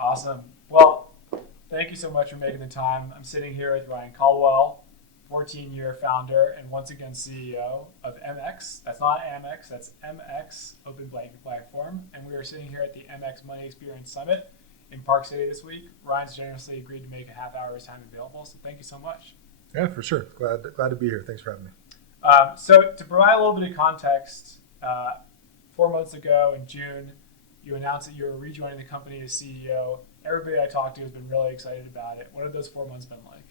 Awesome. Well, thank you so much for making the time. I'm sitting here with Ryan Caldwell, 14-year founder and once again CEO of MX. That's not Amex, that's MX Open Banking Platform. And we are sitting here at the MX Money Experience Summit in Park City this week. Ryan's generously agreed to make a half hour's time available, so thank you so much. Yeah, for sure. Glad to be here. Thanks for having me. So to provide a little bit of context, 4 months ago in June, you announced that you were rejoining the company as CEO. Everybody I talked to has been really excited about it. What have those 4 months been like?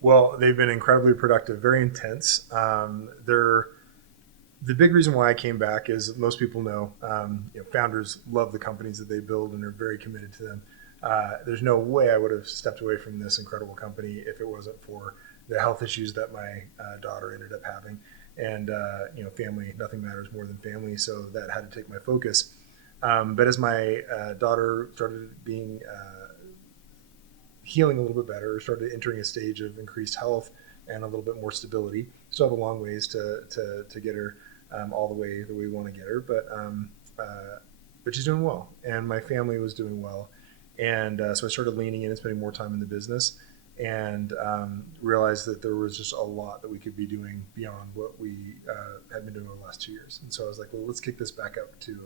Well, they've been incredibly productive, very intense. The big reason why I came back is most people know, founders love the companies that they build and are very committed to them. There's no way I would have stepped away from this incredible company if it wasn't for the health issues that my daughter ended up having. And, family, nothing matters more than family. So that had to take my focus. But as my daughter started healing a little bit better, started entering a stage of increased health and a little bit more stability, still have a long ways to get her all the way that we want to get her. But she's doing well, and my family was doing well. And so I started leaning in and spending more time in the business, and realized that there was just a lot that we could be doing beyond what we had been doing over the last 2 years. And so I was like, well, let's kick this back up to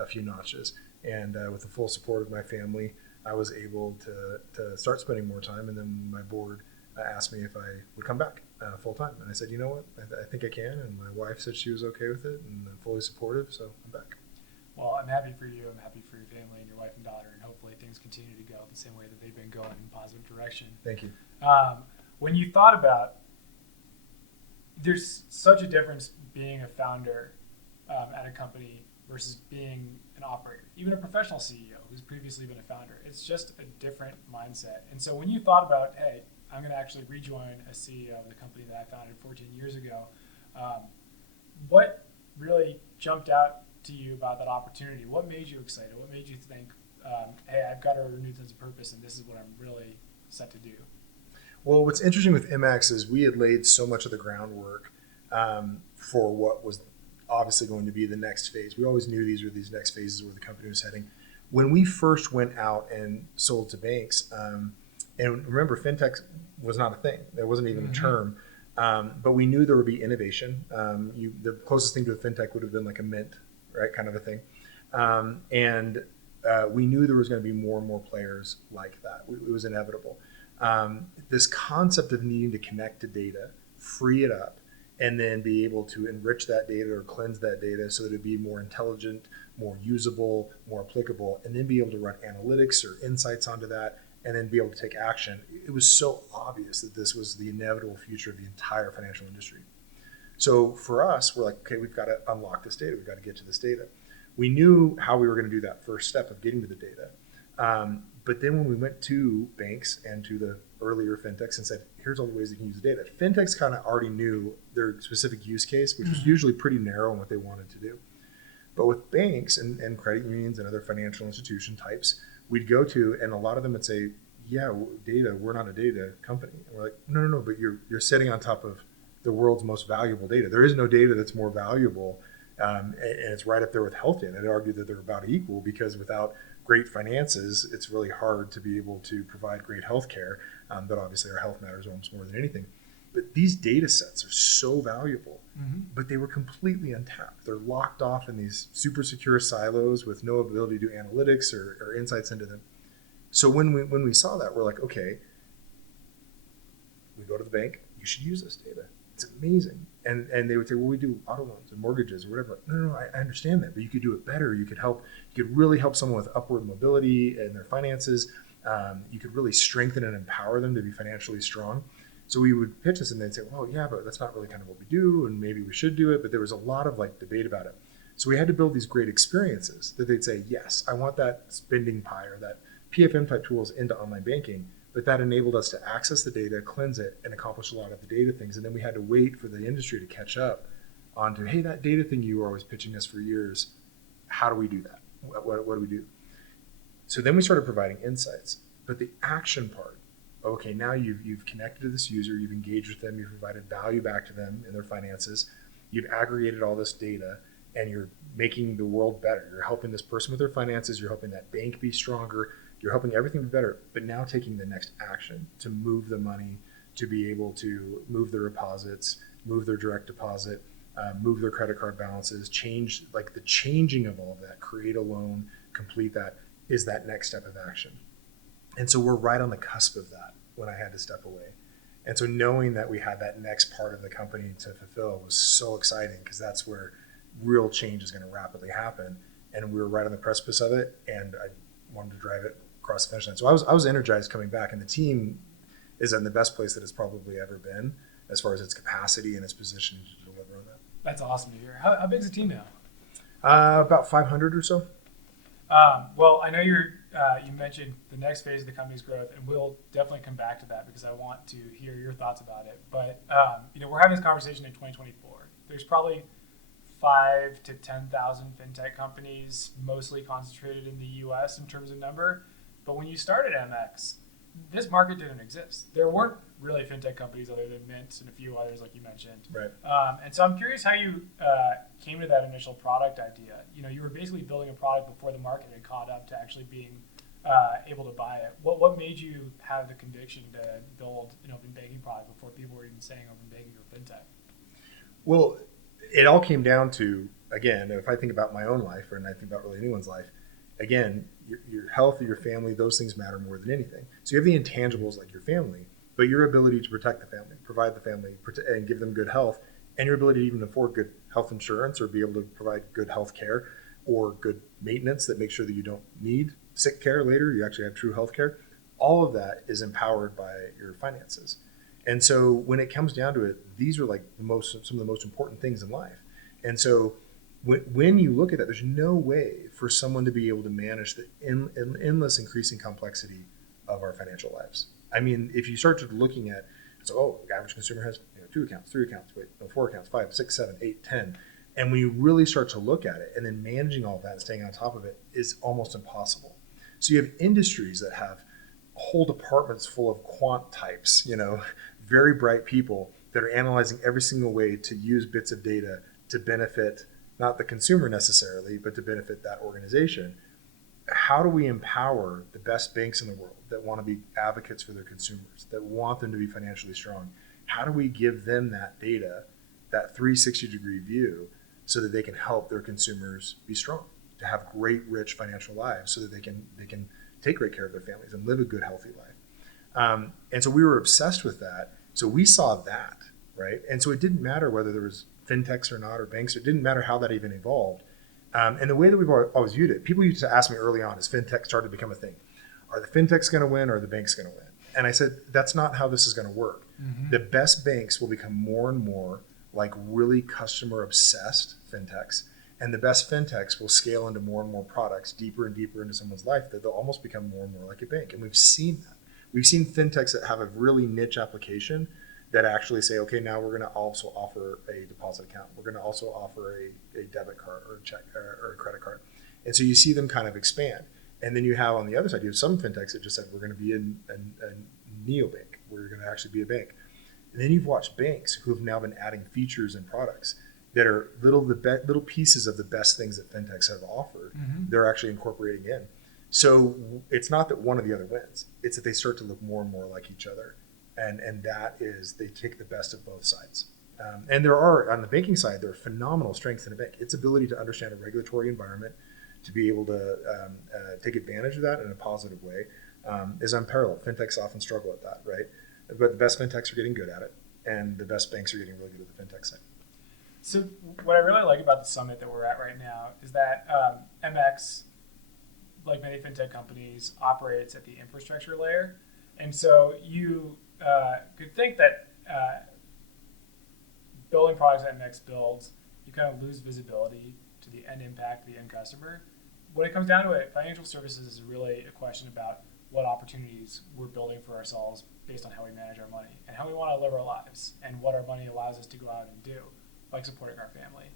a few notches. And with the full support of my family, I was able to start spending more time. And then my board asked me if I would come back full time. And I said, you know what, I think I can. And my wife said she was okay with it and fully supportive. So I'm back. Well, I'm happy for you. I'm happy for your family and your wife and daughter. And hopefully things continue to go the same way that they've been going in a positive direction. Thank you. When you thought about, there's such a difference being a founder at a company versus being an operator, even a professional CEO who's previously been a founder. It's just a different mindset. And so when you thought about, hey, I'm going to actually rejoin as CEO of the company that I founded 14 years ago, what really jumped out to you about that opportunity? What made you excited? What made you think, hey, I've got a renewed sense of purpose and this is what I'm really set to do? Well, what's interesting with MX is we had laid so much of the groundwork for what was obviously going to be the next phase. We always knew these were these next phases where the company was heading. When we first went out and sold to banks, and remember, fintech was not a thing. There wasn't even a term. But we knew there would be innovation. The closest thing to a fintech would have been like a mint, right, kind of a thing. And we knew there was going to be more and more players like that. It was inevitable. This concept of needing to connect to data, free it up, and then be able to enrich that data or cleanse that data so that it'd be more intelligent, more usable, more applicable, and then be able to run analytics or insights onto that, and then be able to take action. It was so obvious that this was the inevitable future of the entire financial industry. So for us, we're like, okay, we've got to unlock this data. We've got to get to this data. We knew how we were going to do that first step of getting to the data. But then when we went to banks and to the earlier fintechs and said, here's all the ways you can use the data, fintechs kind of already knew their specific use case, which was usually pretty narrow in what they wanted to do. But with banks and credit unions and other financial institution types, we'd go to, and a lot of them would say, yeah, data, we're not a data company. And we're like, no, but you're sitting on top of the world's most valuable data. There is no data that's more valuable, and it's right up there with health data. I'd argue that they're about equal, because without great finances, it's really hard to be able to provide great health care. But obviously our health matters almost more than anything. But these data sets are so valuable, but they were completely untapped. They're locked off in these super secure silos with no ability to do analytics or insights into them. So when we saw that, we're like, okay, we go to the bank, you should use this data. It's amazing. And they would say, well, we do auto loans and mortgages or whatever. Like, no, I understand that, but you could do it better. You could really help someone with upward mobility in their finances. You could really strengthen and empower them to be financially strong. So we would pitch this and they'd say, well, yeah, but that's not really kind of what we do. And maybe we should do it. But there was a lot of debate about it. So we had to build these great experiences that they'd say, yes, I want that spending pie or that PFM type tools into online banking. But that enabled us to access the data, cleanse it, and accomplish a lot of the data things. And then we had to wait for the industry to catch up onto, hey, that data thing you were always pitching us for years, how do we do that? What do we do? So then we started providing insights. But the action part, okay, now you've connected to this user, you've engaged with them, you've provided value back to them in their finances, you've aggregated all this data, and you're making the world better. You're helping this person with their finances, you're helping that bank be stronger, You're helping everything be better, but now taking the next action to move the money, to be able to move their deposits, move their direct deposit, move their credit card balances, change, like the changing of all of that, create a loan, complete that, is that next step of action. And so we're right on the cusp of that when I had to step away. And so knowing that we had that next part of the company to fulfill was so exciting, because that's where real change is going to rapidly happen. And we were right on the precipice of it, and I wanted to drive it across the finish line. So I was energized coming back, and the team is in the best place that it's probably ever been as far as its capacity and its position to deliver on that. That's awesome to hear. How big is the team now? About 500 or so. Well, I know you mentioned the next phase of the company's growth, and we'll definitely come back to that because I want to hear your thoughts about it. But we're having this conversation in 2024. There's probably 5,000 to 10,000 fintech companies, mostly concentrated in the U.S. in terms of number. But when you started MX, this market didn't exist. There weren't really fintech companies other than Mint and a few others, like you mentioned. Right. And so I'm curious how you came to that initial product idea. You were basically building a product before the market had caught up to actually being able to buy it. What made you have the conviction to build an open banking product before people were even saying open banking or fintech? Well, it all came down to, again, if I think about my own life, and I think about really anyone's life, again, your health or your family, those things matter more than anything. So you have the intangibles like your family, but your ability to protect the family, provide the family, and give them good health, and your ability to even afford good health insurance or be able to provide good health care or good maintenance that makes sure that you don't need sick care later, you actually have true health care. All of that is empowered by your finances. And so when it comes down to it, these are like some of the most important things in life. And so when you look at it, there's no way for someone to be able to manage the endless increasing complexity of our financial lives. I mean, if you start looking at, so the average consumer has 2 accounts, 3 accounts, 4 accounts, 5, 6, 7, 8, 10. And when you really start to look at it, and then managing all that and staying on top of it is almost impossible. So you have industries that have whole departments full of quant types, very bright people that are analyzing every single way to use bits of data to benefit not the consumer necessarily, but to benefit that organization. How do we empower the best banks in the world that want to be advocates for their consumers, that want them to be financially strong? How do we give them that data, that 360-degree view, so that they can help their consumers be strong, to have great, rich financial lives, so that they can take great care of their families and live a good, healthy life? And so we were obsessed with that. So we saw that, right? And so it didn't matter whether there was fintechs or not, or banks. It didn't matter how that even evolved. And the way that we've always viewed it, people used to ask me early on as fintech started to become a thing, are the fintechs going to win or are the banks going to win? And I said, that's not how this is going to work. Mm-hmm. The best banks will become more and more like really customer obsessed fintechs. And the best fintechs will scale into more and more products, deeper and deeper into someone's life, that they'll almost become more and more like a bank. And we've seen that. We've seen fintechs that have a really niche application that actually say, okay, now we're going to also offer a deposit account. We're going to also offer a debit card or a check or a credit card. And so you see them kind of expand. And then you have on the other side, you have some fintechs that just said, we're going to be a neobank. We're going to actually be a bank. And then you've watched banks who have now been adding features and products that are little pieces of the best things that fintechs have offered. Mm-hmm. They're actually incorporating in. So it's not that one or the other wins. It's that they start to look more and more like each other. And that is, they take the best of both sides. And there are, on the banking side, there are phenomenal strengths in a bank. Its ability to understand a regulatory environment, to be able to take advantage of that in a positive way, is unparalleled. Fintechs often struggle at that, right? But the best fintechs are getting good at it, and the best banks are getting really good at the fintech side. So what I really like about the summit that we're at right now is that MX, like many fintech companies, operates at the infrastructure layer. And so you could think that building products that MX builds, you kind of lose visibility to the end impact of the end customer. When it comes down to it, financial services is really a question about what opportunities we're building for ourselves based on how we manage our money and how we want to live our lives and what our money allows us to go out and do, like supporting our family.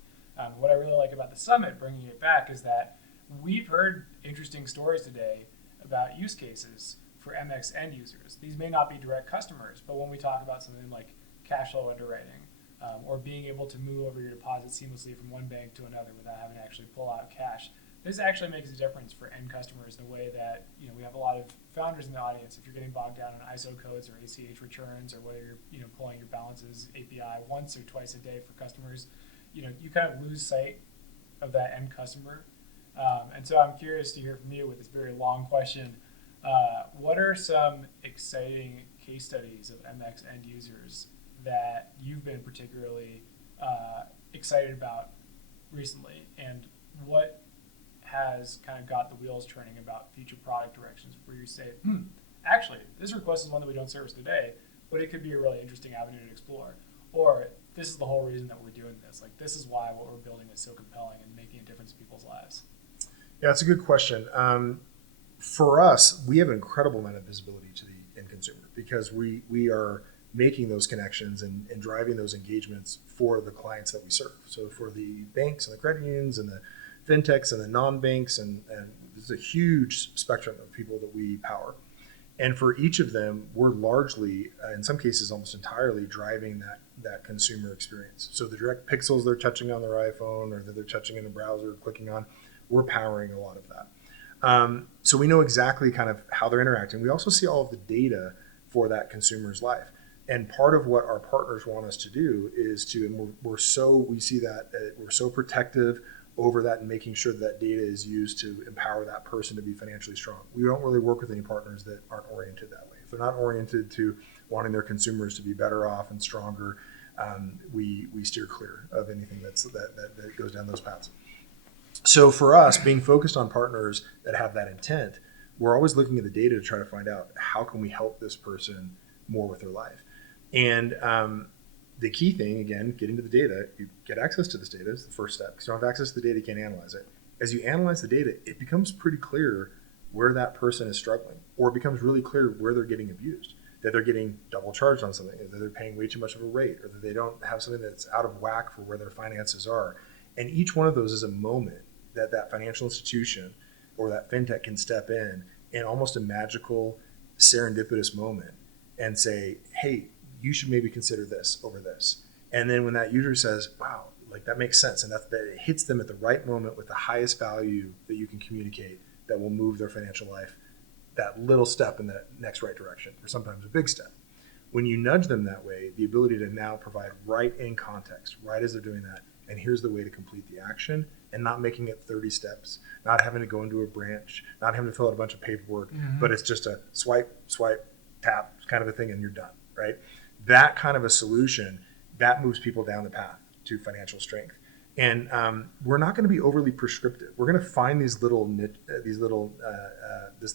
What I really like about the summit, bringing it back, is that we've heard interesting stories today about use cases for MX end users. These may not be direct customers, but when we talk about something like cash flow underwriting or being able to move over your deposits seamlessly from one bank to another without having to actually pull out cash, this actually makes a difference for end customers in a way that, we have a lot of founders in the audience. If you're getting bogged down on ISO codes or ACH returns, or whether you're, pulling your balances API once or twice a day for customers, you kind of lose sight of that end customer. And so I'm curious to hear from you with this very long question. What are some exciting case studies of MX end users that you've been particularly excited about recently, and what has kind of got the wheels turning about future product directions where you say, actually, this request is one that we don't service today, but it could be a really interesting avenue to explore, or this is the whole reason that we're doing this. Like, this is why what we're building is so compelling and making a difference in people's lives. Yeah, it's a good question. For us, we have an incredible amount of visibility to the end consumer because we are making those connections and driving those engagements for the clients that we serve. So for the banks and the credit unions and the fintechs and the non-banks, and there's a huge spectrum of people that we power. And for each of them, we're largely, in some cases almost entirely, driving that consumer experience. So the direct pixels they're touching on their iPhone or that they're touching in a browser or clicking on, we're powering a lot of that. So we know exactly kind of how they're interacting. We also see all of the data for that consumer's life. And part of what our partners want us to do is to, and we're so protective over that and making sure that data is used to empower that person to be financially strong. We don't really work with any partners that aren't oriented that way. If they're not oriented to wanting their consumers to be better off and stronger, we steer clear of anything that goes down those paths. So for us, being focused on partners that have that intent, we're always looking at the data to try to find out how can we help this person more with their life. And the key thing, again, getting to the data, you get access to this data is the first step. Because you don't have access to the data, you can't analyze it. As you analyze the data, it becomes pretty clear where that person is struggling, or it becomes really clear where they're getting abused, that they're getting double charged on something, that they're paying way too much of a rate, or that they don't have something that's out of whack for where their finances are. And each one of those is a moment that financial institution or that fintech can step in almost a magical, serendipitous moment and say, hey, you should maybe consider this over this. And then when that user says, wow, like that makes sense, and that it hits them at the right moment with the highest value that you can communicate that will move their financial life, that little step in the next right direction, or sometimes a big step. When you nudge them that way, the ability to now provide right in context, right as they're doing that, and here's the way to complete the action, and not making it 30 steps, not having to go into a branch, not having to fill out a bunch of paperwork, but it's just a swipe, tap kind of a thing, and you're done, right? That kind of a solution, that moves people down the path to financial strength. And we're not going to be overly prescriptive. We're going to find this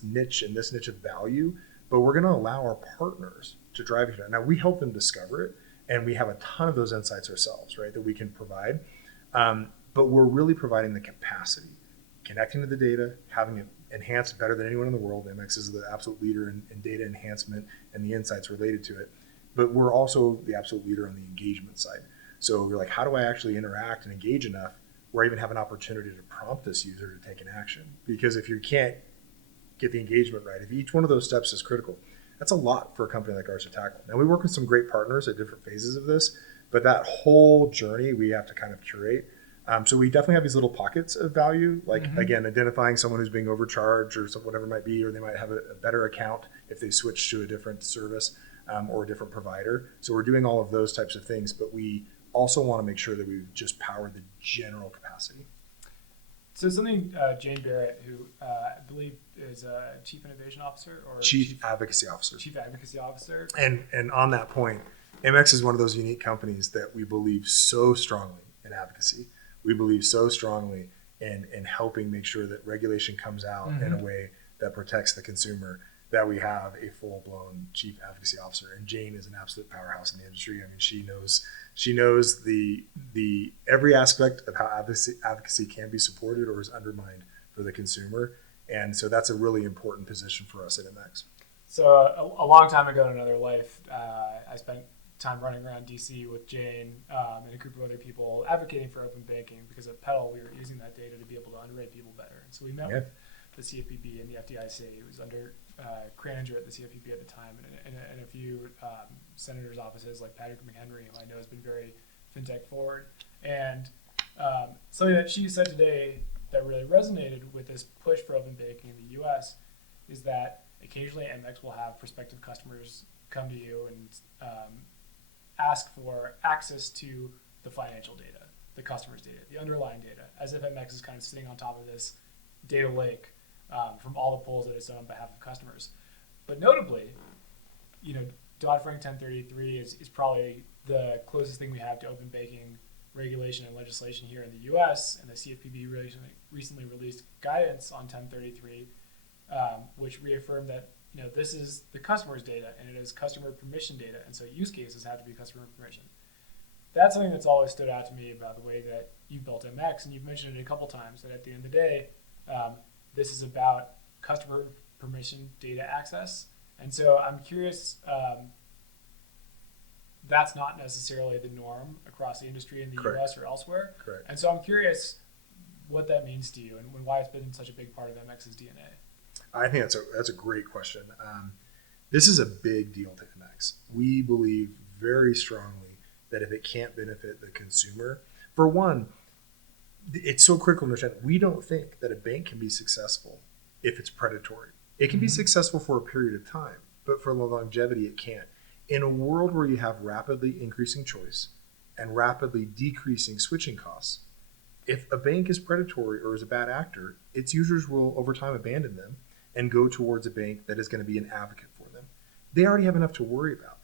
niche and this niche of value, but we're going to allow our partners to drive it. Now, we help them discover it, and we have a ton of those insights ourselves, right, that we can provide. But we're really providing the capacity, connecting to the data, having it enhanced better than anyone in the world. MX is the absolute leader in data enhancement and the insights related to it. But we're also the absolute leader on the engagement side. So we're like, how do I actually interact and engage enough where I even have an opportunity to prompt this user to take an action? Because if you can't get the engagement right, if each one of those steps is critical, that's a lot for a company like ours to tackle. Now, we work with some great partners at different phases of this, but that whole journey we have to kind of curate. So we definitely have these little pockets of value, like, again, identifying someone who's being overcharged or whatever it might be, or they might have a better account if they switch to a different service or a different provider. So we're doing all of those types of things, but we also want to make sure that we've just powered the general capacity. So something Jane Barrett, who I believe is a Chief Innovation Officer or Chief Advocacy Officer. Chief Advocacy Officer. And on that point, MX is one of those unique companies that we believe so strongly in advocacy. We believe so strongly in helping make sure that regulation comes out in a way that protects the consumer, that we have a full-blown Chief Advocacy Officer. And Jane is an absolute powerhouse in the industry. I mean, she knows the every aspect of how advocacy can be supported or is undermined for the consumer. And so that's a really important position for us at MX. So a long time ago in another life, I spent time running around DC with Jane and a group of other people advocating for open banking, because at Petal we were using that data to be able to underwrite people better. And so we met with the CFPB and the FDIC. It was under Kraninger at the CFPB at the time, and a few senators' offices like Patrick McHenry, who I know has been very fintech forward. And something that she said today that really resonated with this push for open banking in the US is that occasionally MX will have prospective customers come to you and ask for access to the financial data, the customer's data, the underlying data, as if MX is kind of sitting on top of this data lake from all the polls that it's done on behalf of customers. But notably, Dodd-Frank 1033 is probably the closest thing we have to open banking regulation and legislation here in the US, and the CFPB recently released guidance on 1033, which reaffirmed that this is the customer's data and it is customer permission data, and so use cases have to be customer permission. That's something that's always stood out to me about the way that you built MX, and you've mentioned it a couple times, that at the end of the day, this is about customer permission data access. And so I'm curious, that's not necessarily the norm across the industry in the Correct. US or elsewhere. Correct. And so I'm curious what that means to you and why it's been such a big part of MX's DNA. I think that's a great question. This is a big deal to MX. We believe very strongly that if it can't benefit the consumer, for one, it's so critical to understand, we don't think that a bank can be successful if it's predatory. It can be successful for a period of time, but for longevity, it can't. In a world where you have rapidly increasing choice and rapidly decreasing switching costs, if a bank is predatory or is a bad actor, its users will over time abandon them and go towards a bank that is going to be an advocate for them. They already have enough to worry about.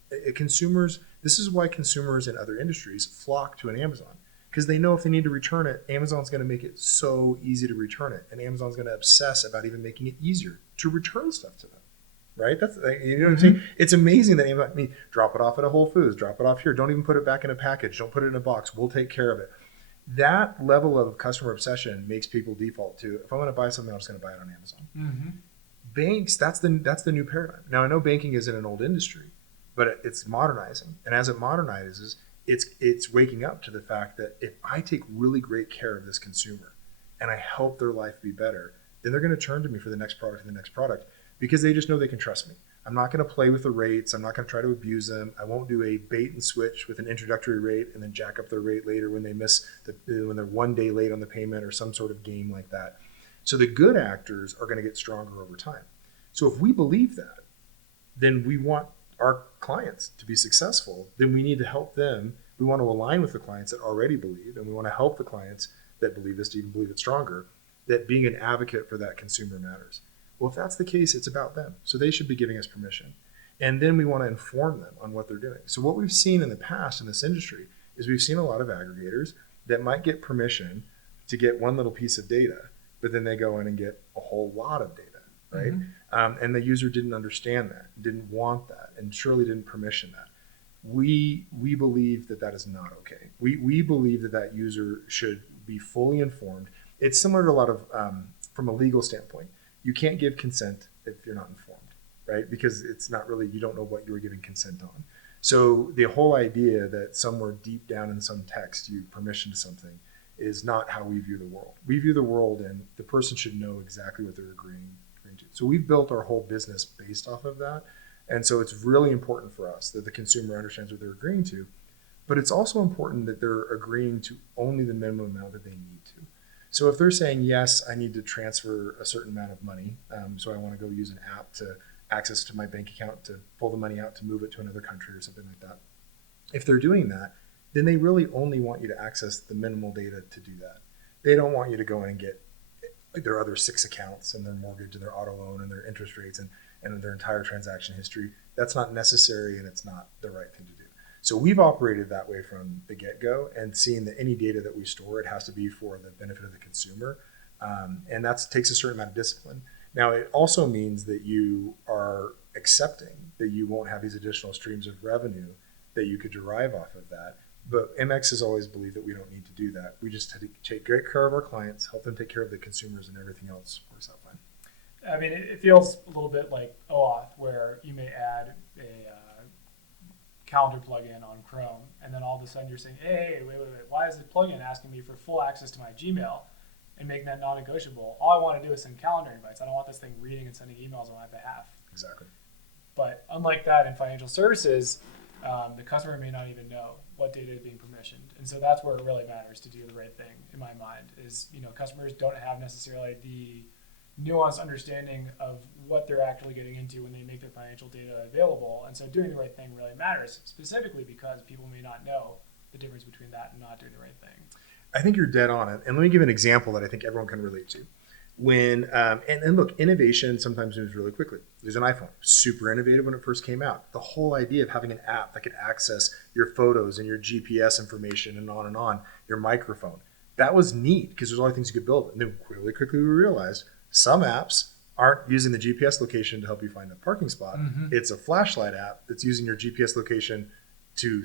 This is why consumers in other industries flock to an Amazon, because they know if they need to return it, Amazon's going to make it so easy to return it, and Amazon's going to obsess about even making it easier to return stuff to them. Right? That's what I'm saying. It's amazing that Amazon, drop it off at a Whole Foods, drop it off here. Don't even put it back in a package. Don't put it in a box. We'll take care of it. That level of customer obsession makes people default to, if I want to buy something, I'm just going to buy it on Amazon. Mm-hmm. Banks, that's the new paradigm. Now I know banking isn't an old industry, but it's modernizing, and as it modernizes, it's waking up to the fact that if I take really great care of this consumer and I help their life be better, then they're going to turn to me for the next product and the next product, because they just know they can trust me. I'm not going to play with the rates. I'm not going to try to abuse them. I won't do a bait and switch with an introductory rate and then jack up their rate later when when they're 1 day late on the payment or some sort of game like that. So the good actors are going to get stronger over time. So if we believe that, then we want our clients to be successful, then we need to help them. We want to align with the clients that already believe, and we want to help the clients that believe this to even believe it stronger, that being an advocate for that consumer matters. Well, if that's the case, it's about them. So they should be giving us permission. And then we want to inform them on what they're doing. So what we've seen in the past in this industry is we've seen a lot of aggregators that might get permission to get one little piece of data, but then they go in and get a whole lot of data, right? Mm-hmm. And the user didn't understand that, didn't want that, and surely didn't permission that. We believe that is not okay. We believe that user should be fully informed. It's similar to a lot of, from a legal standpoint, you can't give consent if you're not informed, right? Because it's not really, you don't know what you were giving consent on. So the whole idea that somewhere deep down in some text you permission to something is not how we view the world. We view the world, and the person should know exactly what they're agreeing to. So we've built our whole business based off of that. And so it's really important for us that the consumer understands what they're agreeing to, but it's also important that they're agreeing to only the minimum amount that they need to. So if they're saying, yes, I need to transfer a certain amount of money, so I want to go use an app to access to my bank account to pull the money out to move it to another country or something like that. If they're doing that, then they really only want you to access the minimal data to do that. They don't want you to go in and get their other 6 accounts and their mortgage and their auto loan and their interest rates and their entire transaction history. That's not necessary, and it's not the right thing to do. So we've operated that way from the get-go, and seeing that any data that we store, it has to be for the benefit of the consumer. And that takes a certain amount of discipline. Now, it also means that you are accepting that you won't have these additional streams of revenue that you could derive off of that. But MX has always believed that we don't need to do that. We just have to take great care of our clients, help them take care of the consumers, and everything else works out fine. I mean, it feels a little bit like OAuth, where you may add a calendar plugin on Chrome, and then all of a sudden you're saying, hey, wait, why is the plugin asking me for full access to my Gmail and making that non-negotiable? All I want to do is send calendar invites. I don't want this thing reading and sending emails on my behalf. Exactly. But unlike that in financial services, the customer may not even know what data is being permissioned. And so that's where it really matters to do the right thing, in my mind, is, customers don't have necessarily the nuanced understanding of what they're actually getting into when they make their financial data available. And so doing the right thing really matters, specifically because people may not know the difference between that and not doing the right thing. I think you're dead on it. And let me give an example that I think everyone can relate to. When and look, innovation sometimes moves really quickly. There's an iPhone, super innovative when it first came out. The whole idea of having an app that could access your photos and your GPS information and on, your microphone, that was neat because there's a lot of things you could build. And then really quickly we realized some apps aren't using the GPS location to help you find a parking spot. Mm-hmm. It's a flashlight app that's using your GPS location to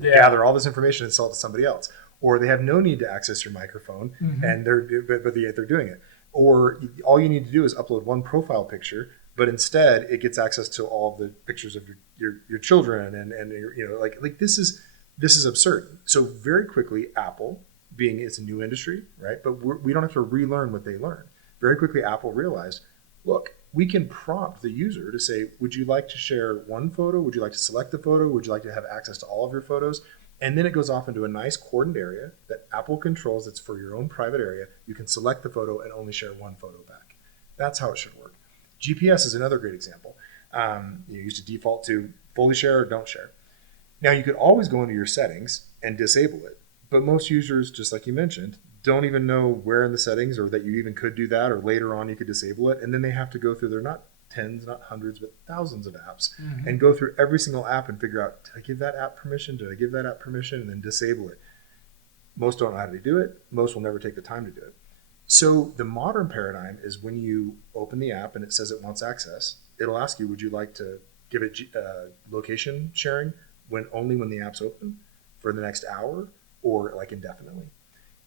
gather all this information and sell it to somebody else. Or they have no need to access your microphone, mm-hmm. and they're doing it. Or all you need to do is upload one profile picture, but instead it gets access to all of the pictures of your children and like this is absurd. So very quickly, Apple, being it's a new industry, right? But we don't have to relearn what they learned. Very quickly, Apple realized, look, we can prompt the user to say, would you like to share one photo? Would you like to select the photo? Would you like to have access to all of your photos? And then it goes off into a nice cordoned area that Apple controls. It's for your own private area. You can select the photo and only share one photo back. That's how it should work. GPS is another great example. You used to default to fully share or don't share. Now you could always go into your settings and disable it. But most users, just like you mentioned, don't even know where in the settings or that you even could do that, or later on you could disable it. And then they have to go through their not tens, not hundreds, but thousands of apps, mm-hmm. and go through every single app and figure out, did I give that app permission? Did I give that app permission? And then disable it. Most don't know how to do it. Most will never take the time to do it. So the modern paradigm is when you open the app and it says it wants access, it'll ask you, would you like to give it location sharing only when the app's open for the next hour, or like indefinitely?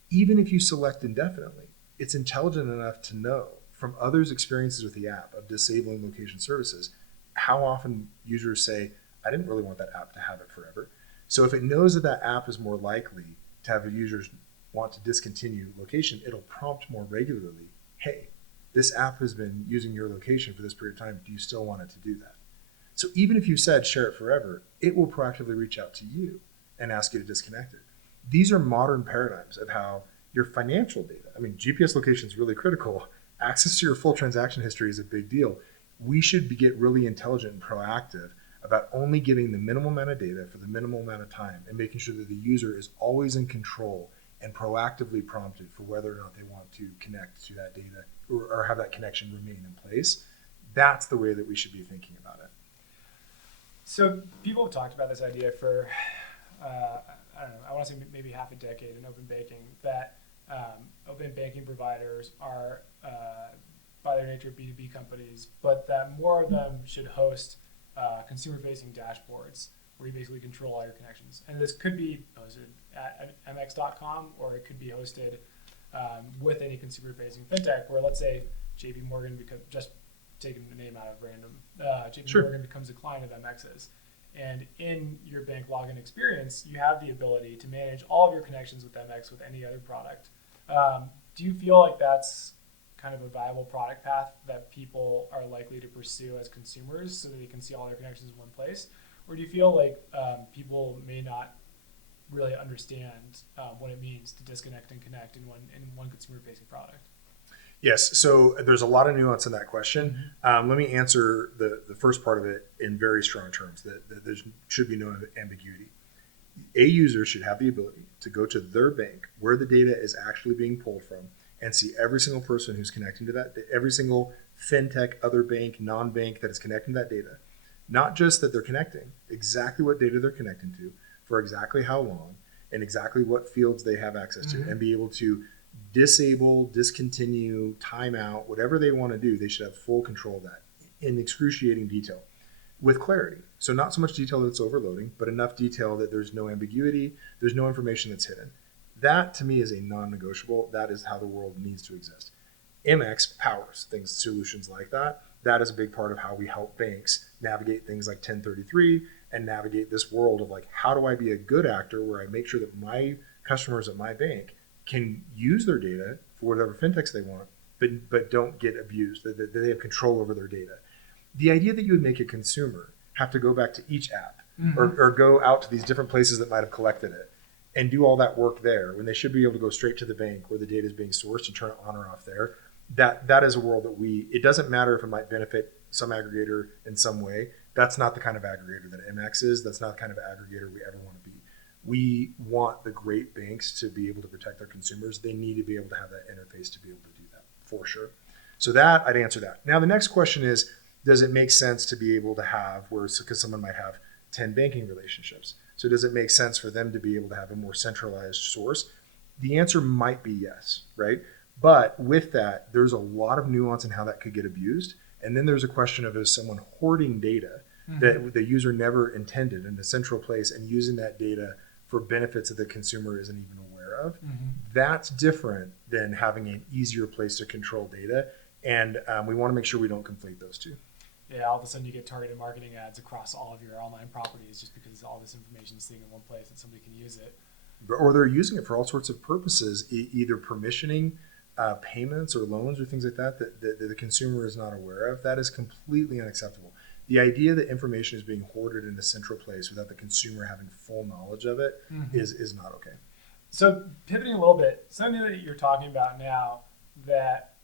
Even if you select indefinitely, it's intelligent enough to know from others' experiences with the app of disabling location services, how often users say, I didn't really want that app to have it forever. So if it knows that app is more likely to have users want to discontinue location, it'll prompt more regularly, hey, this app has been using your location for this period of time. Do you still want it to do that? So even if you said share it forever, it will proactively reach out to you and ask you to disconnect it. These are modern paradigms of how your financial data, GPS location is really critical. Access to your full transaction history is a big deal. We should get really intelligent and proactive about only giving the minimal amount of data for the minimal amount of time and making sure that the user is always in control and proactively prompted for whether or not they want to connect to that data or have that connection remain in place. That's the way that we should be thinking about it. So people have talked about this idea for, I don't know, I want to say maybe half a decade in open banking, that open banking providers are, by their nature, B2B companies, but that more of them should host consumer-facing dashboards where you basically control all your connections. And this could be hosted at mx.com, or it could be hosted with any consumer-facing fintech, where let's say JP Morgan, just taking the name out of random, JP Morgan becomes a client of MX's. And in your bank login experience, you have the ability to manage all of your connections with MX with any other product. Do you feel like that's kind of a viable product path that people are likely to pursue as consumers so that they can see all their connections in one place? Or do you feel like people may not really understand what it means to disconnect and connect in one consumer-facing product? Yes, so there's a lot of nuance in that question. Mm-hmm. Let me answer the first part of it in very strong terms, that there should be no ambiguity. A user should have the ability to go to their bank where the data is actually being pulled from and see every single person who's connecting to that, every single fintech, other bank, non-bank that is connecting to that data. Not just that they're connecting, exactly what data they're connecting to, for exactly how long, and exactly what fields they have access to, mm-hmm. and be able to disable, discontinue, time out, whatever they want to do. They should have full control of that in excruciating detail with clarity. So not so much detail that it's overloading, but enough detail that there's no ambiguity, there's no information that's hidden. That to me is a non-negotiable. That is how the world needs to exist. MX powers solutions like that. That is a big part of how we help banks navigate things like 1033 and navigate this world of like, how do I be a good actor where I make sure that my customers at my bank can use their data for whatever fintechs they want, but don't get abused, that they have control over their data. The idea that you would make a consumer have to go back to each app or go out to these different places that might have collected it and do all that work there when they should be able to go straight to the bank where the data is being sourced and turn it on or off there. That is a world that it doesn't matter if it might benefit some aggregator in some way. That's not the kind of aggregator that MX is. That's not the kind of aggregator we ever want to be. We want the great banks to be able to protect their consumers. They need to be able to have that interface to be able to do that, for sure. So that, I'd answer that. Now, the next question is, does it make sense to be able to have, because someone might have 10 banking relationships. So does it make sense for them to be able to have a more centralized source? The answer might be yes, right? But with that, there's a lot of nuance in how that could get abused. And then there's a question of, is someone hoarding data that the user never intended in a central place and using that data for benefits that the consumer isn't even aware of? That's different than having an easier place to control data. And we want to make sure we don't conflate those two. Yeah, all of a sudden you get targeted marketing ads across all of your online properties just because all this information is sitting in one place and somebody can use it. Or they're using it for all sorts of purposes, either permissioning payments or loans or things like that the consumer is not aware of. That is completely unacceptable. The idea that information is being hoarded in a central place without the consumer having full knowledge of it is not okay. So pivoting a little bit, something that you're talking about now that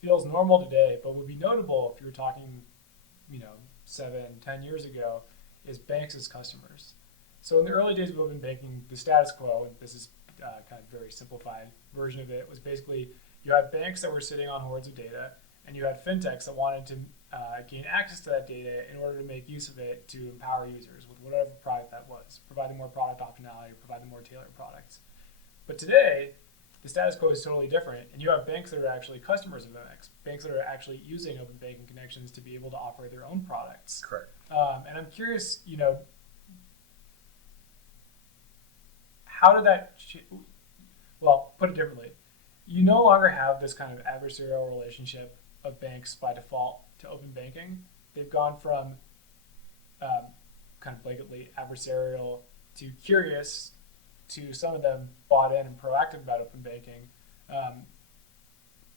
feels normal today, but would be notable if you were talking 7-10 years ago, is banks as customers. So in the early days of open banking, the status quo, and this is kind of very simplified version of it, was basically you had banks that were sitting on hordes of data, and you had fintechs that wanted to gain access to that data in order to make use of it to empower users with whatever product that was, provide them more product optionality, provide them more tailored products. But today, the status quo is totally different, and you have banks that are actually customers of MX, banks that are actually using open banking connections to be able to offer their own products. Correct. And I'm curious, how did that? Well, put it differently, you no longer have this kind of adversarial relationship of banks by default to open banking. They've gone from kind of blatantly adversarial to curious, to some of them bought in and proactive about open banking.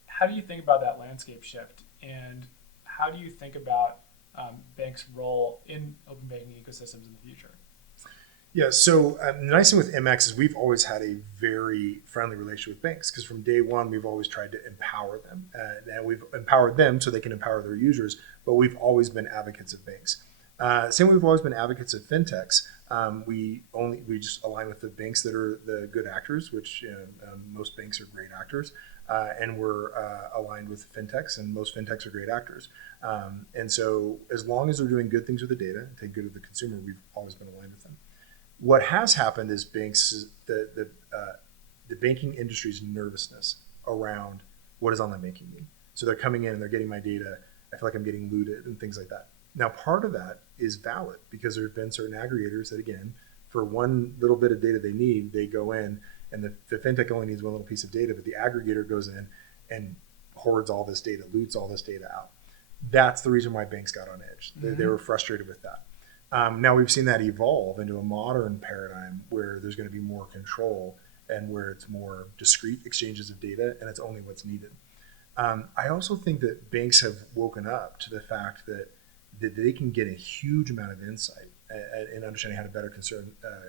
How do you think about that landscape shift, and how do you think about banks' role in open banking ecosystems in the future? Yeah, so the nice thing with MX is we've always had a very friendly relationship with banks, because from day one, we've always tried to empower them. And we've empowered them so they can empower their users, but we've always been advocates of banks. Same way we've always been advocates of fintechs. We just align with the banks that are the good actors, which most banks are great actors, and we're aligned with fintechs, and most fintechs are great actors. And so as long as they're doing good things with the data and take good of the consumer, we've always been aligned with them. What has happened is the banking industry's nervousness around what does online banking mean. So they're coming in and they're getting my data. I feel like I'm getting looted and things like that. Now, part of that is valid because there have been certain aggregators that, again, for one little bit of data they need, they go in, and the fintech only needs one little piece of data, but the aggregator goes in and hoards all this data, loots all this data out. That's the reason why banks got on edge. They were frustrated with that. Now we've seen that evolve into a modern paradigm where there's going to be more control and where it's more discrete exchanges of data, and it's only what's needed. I also think that banks have woken up to the fact that they can get a huge amount of insight and understanding how to better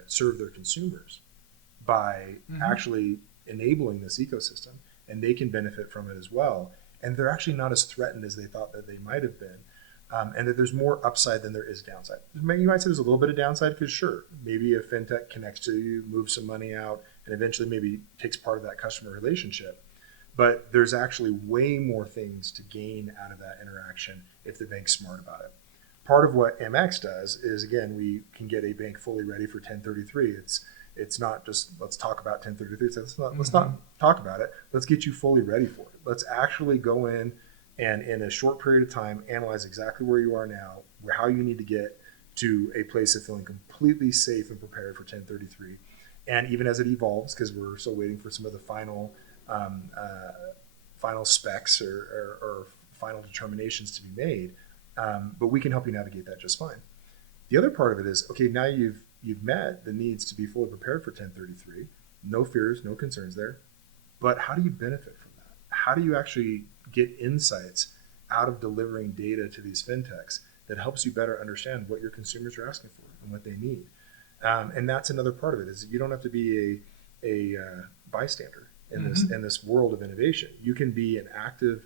serve their consumers by actually enabling this ecosystem, and they can benefit from it as well. And they're actually not as threatened as they thought that they might have been. And that there's more upside than there is downside. You might say there's a little bit of downside because, sure, maybe a fintech connects to you, moves some money out, and eventually maybe takes part of that customer relationship. But there's actually way more things to gain out of that interaction if the bank's smart about it. Part of what MX does is, again, we can get a bank fully ready for 1033. It's not just let's talk about 1033. Let's not talk about it. Let's get you fully ready for it. Let's actually go in and in a short period of time, analyze exactly where you are now, how you need to get to a place of feeling completely safe and prepared for 1033. And even as it evolves, because we're still waiting for some of the final specs or final determinations to be made, but we can help you navigate that just fine. The other part of it is, okay, now you've met the needs to be fully prepared for 1033. No fears, no concerns there. But how do you benefit from that? How do you actually get insights out of delivering data to these fintechs that helps you better understand what your consumers are asking for? and what they need. And that's another part of it, is you don't have to be a bystander in this world of innovation. You can be an active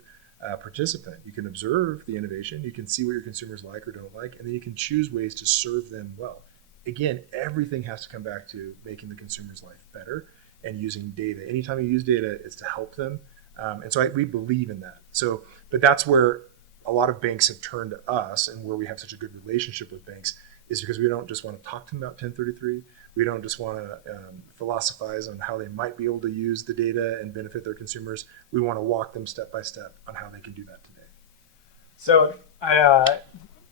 participant. You can observe the innovation. You can see what your consumers like or don't like, and then you can choose ways to serve them well. Again, everything has to come back to making the consumer's life better and using data. Anytime you use data, it's to help them. And so we believe in that. So, but that's where a lot of banks have turned to us, and where we have such a good relationship with banks is because we don't just want to talk to them about 1033. We don't just want to philosophize on how they might be able to use the data and benefit their consumers. We want to walk them step by step on how they can do that today. So I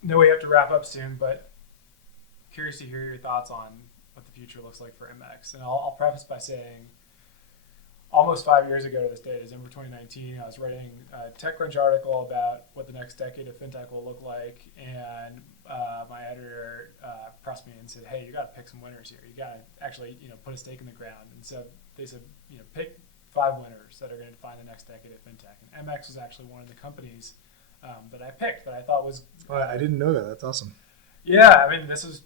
know we have to wrap up soon, but curious to hear your thoughts on what the future looks like for MX. And I'll preface by saying, almost 5 years ago to this day, December 2019, I was writing a TechCrunch article about what the next decade of fintech will look like, and my editor pressed me and said, "Hey, you got to pick some winners here. You got to actually, put a stake in the ground." And so they said, pick 5 winners that are going to define the next decade of fintech. And MX was actually one of the companies that I picked that I thought was. I didn't know that. That's awesome. Yeah, I mean, this was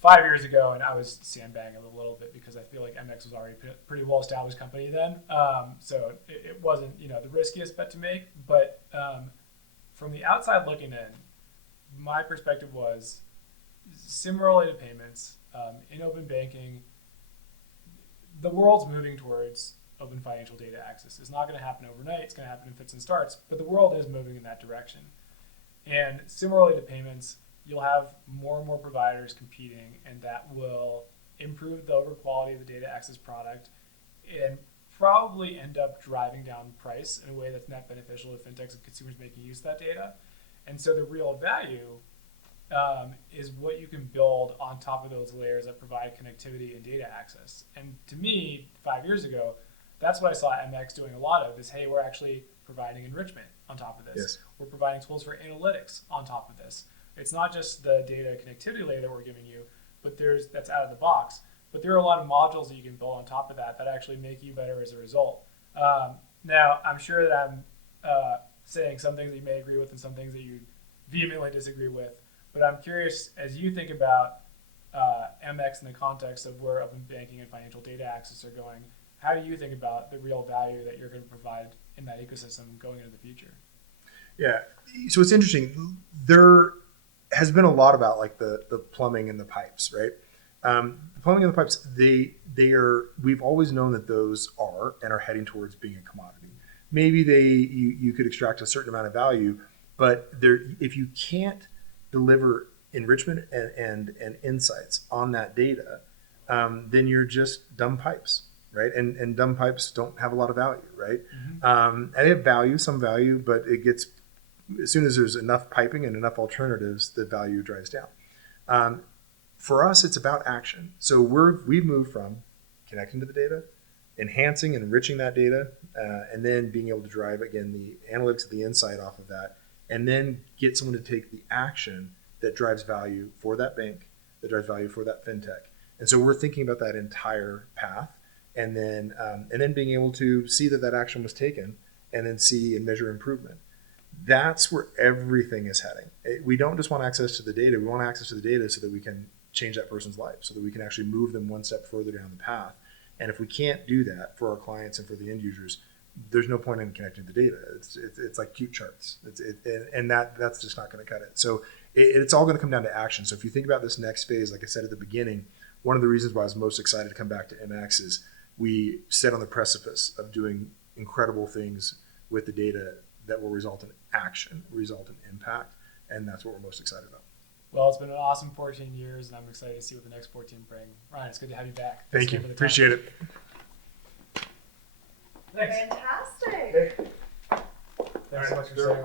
5 years ago, and I was sandbagging a little bit because I feel like MX was already a pretty well-established company then. So it wasn't, the riskiest bet to make. But from the outside looking in, my perspective was similarly to payments, in open banking, the world's moving towards open financial data access. It's not going to happen overnight. It's going to happen in fits and starts, but the world is moving in that direction. And similarly to payments, you'll have more and more providers competing, and that will improve the overall quality of the data access product and probably end up driving down price in a way that's net beneficial to fintechs and consumers making use of that data. And so the real value is what you can build on top of those layers that provide connectivity and data access. And to me, 5 years ago, that's what I saw MX doing a lot of, is, hey, we're actually providing enrichment on top of this. Yes. We're providing tools for analytics on top of this. It's not just the data connectivity layer that we're giving you, but that's out of the box. But there are a lot of modules that you can build on top of that actually make you better as a result. Now, I'm sure that I'm saying some things that you may agree with and some things that you vehemently disagree with. But I'm curious, as you think about MX in the context of where open banking and financial data access are going, how do you think about the real value that you're going to provide in that ecosystem going into the future? Yeah, so it's interesting. There has been a lot about like the plumbing and the pipes, right? The plumbing and the pipes, we've always known that those are and are heading towards being a commodity. Maybe you could extract a certain amount of value, but if you can't deliver enrichment and insights on that data, then you're just dumb pipes, right? And dumb pipes don't have a lot of value, right? And they have value, some value, but it gets, as soon as there's enough piping and enough alternatives, the value drives down. For us, it's about action. So we've moved from connecting to the data, enhancing and enriching that data, and then being able to drive, again, the analytics, the insight off of that, and then get someone to take the action that drives value for that bank, that drives value for that fintech. And so we're thinking about that entire path, and then being able to see that action was taken, and then see and measure improvement. That's where everything is heading. We don't just want access to the data. We want access to the data so that we can change that person's life, so that we can actually move them one step further down the path. And if we can't do that for our clients and for the end users, there's no point in connecting the data. It's like cute charts. And that's just not going to cut it. So it's all going to come down to action. So if you think about this next phase, like I said at the beginning, one of the reasons why I was most excited to come back to MX is we sit on the precipice of doing incredible things with the data that will result in action, result in impact, and that's what we're most excited about. Well, it's been an awesome 14 years, and I'm excited to see what the next 14 bring. Ryan, it's good to have you back. Thank you. Appreciate it. Thanks. Fantastic. Thanks so much for saying